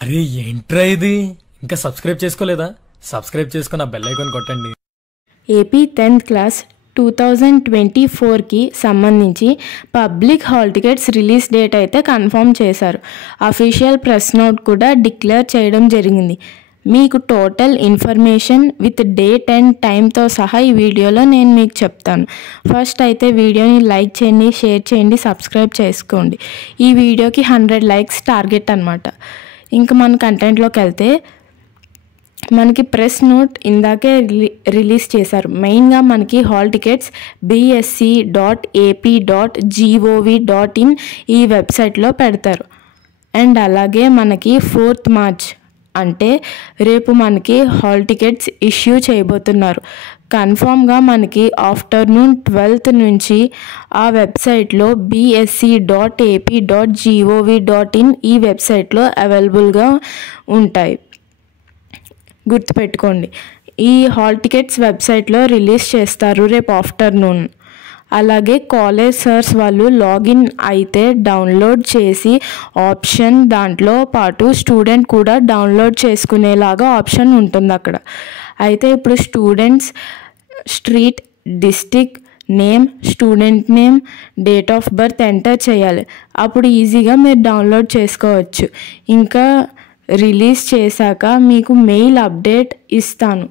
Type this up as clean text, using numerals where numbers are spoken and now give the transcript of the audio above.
అరే ఏంట్రా ఇది? ఇంకా సబ్స్క్రైబ్ చేసుకోలేదా? సబ్స్క్రైబ్ చేసుకుని ఆ బెల్ ఐకాన్ కొట్టండి. ఏపీ 10th క్లాస్ 2024కి సంబంధించి public hall tickets release date అయితే కన్ఫర్మ్ చేశారు. అఫీషియల్ ప్రెస్ నోట్ కూడా డిక్లేర్ చేయడం జరిగింది. మీకు total information with date and టైంతో సహా ఈ వీడియోలో నేను మీకు చెప్తాను. ఫస్ట్ అయితే వీడియోని లైక్ చేయండి, షేర్ చేయండి, సబ్స్క్రైబ్ చేసుకోండి. ఈ వీడియోకి 100 లైక్స్ టార్గెట్ అనమాట. ఇంకా మన కంటెంట్లోకి వెళ్తే మనకి ప్రెస్ నోట్ ఇందాకే రిలీజ్ చేశారు. మెయిన్గా మనకి హాల్ టికెట్స్ bsc.ap.gov.in ఈ వెబ్సైట్లో పెడతారు. అండ్ అలాగే మనకి 4th మార్చ్ అంటే రేపు మనకి హాల్ టికెట్స్ ఇష్యూ చేయబోతున్నారు. కన్ఫామ్గా మనకి ఆఫ్టర్నూన్ 12th నుంచి ఆ వెబ్సైట్లో bsc.ap.gov.in ఈ వెబ్సైట్లో అవైలబుల్గా ఉంటాయి. గుర్తుపెట్టుకోండి, ఈ హాల్ టికెట్స్ వెబ్సైట్లో రిలీజ్ చేస్తారు రేపు ఆఫ్టర్నూన్. అలాగే కాలేజ్ సర్స్ వాళ్ళు లాగిన్ అయితే డౌన్లోడ్ చేసి ఆప్షన్ దాంట్లో పాటు స్టూడెంట్ కూడా డౌన్లోడ్ చేసుకునేలాగా ఆప్షన్ ఉంటుంది అక్కడ. అయితే ఇప్పుడు students street, district name, student name, date of birth enter చేయాలి. అప్పుడు ఈజీగా మీరు డౌన్లోడ్ చేసుకోవచ్చు. ఇంకా రిలీజ్ చేశాక మీకు మెయిల్ అప్డేట్ ఇస్తాను.